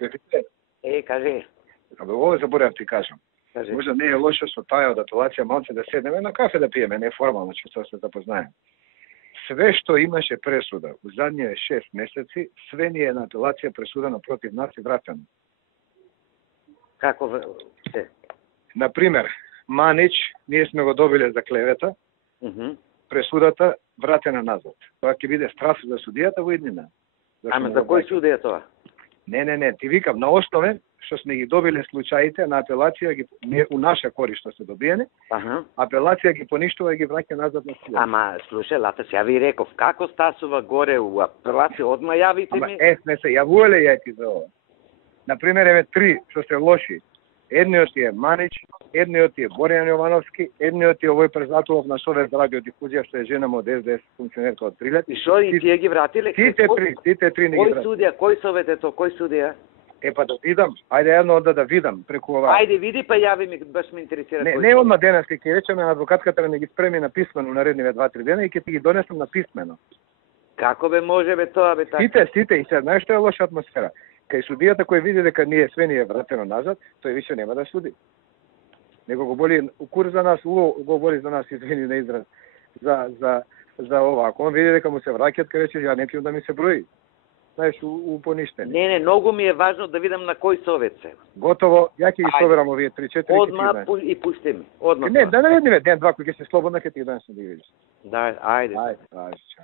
Шефите, кажи. абе ово заборав ти кажам. Кажи. Може не е лошо со таа датулација малце да седнеме на кафе да пиеме, не формално, што се запознаеме. Све што имаше пресуда у задние 6 месеци, све ни е на апелација пресудено против нас и вратено. Како се? Например, Манич, ние сме го добиле за клевета, пресудата вратена назад. Тоа ќе биде штраф за судијата во иднина. Ама за кој суд е тоа? Не, ти викам, на основе што сме ги добиле случаите на апелација ги у наша корист што се добиене, апелација ги поништува и ги враќа назад на судот. Ама слушај, Латас, ја ви реков како стасува горе у апелација, одма јавите ми. Ама не се јавувале ја ти за ова. Например, еве 3 што се лоши. Едниот е Манич, едниот е Боријан Јовановски, едниот е овој Презатулов на Совет за радиодифузија што е жена од СДС функционерка од Прилеп. И шо и тие ги вратиле? Сите три не ги вратиле. Кој судија, кој совет е тоа, кој судија? Па да видам, ајде едно да видам преку ова. Ајде види па јави ми, баш ме интересира. Не одма денес ќе речеме на адвокатката да ми ги спреми на писмено наредниве 2-3 дена и ќе ти ги донесам на писмено. Како може тоа така? Сите и сега знаеш што е лоша атмосфера. Кај судијата кој види дека све ни е вратено назад, тој више нема да суди. Него го боли укур за нас, го боли за нас, извини на израз, за ова. Ако он види дека му се враќат, ке рече, ја не пијам да ми се брои. Знаеш, у поништени. Не, многу ми е важно да видам на кој совет се. Готово, ја ќе ги проверам овие 3-4. Одма и пушти ми. Одма. Не, да наредниве ден-два кој ќе се слободна, ќе ти ги донесам да ги видиш. Да, ајде. Ајде.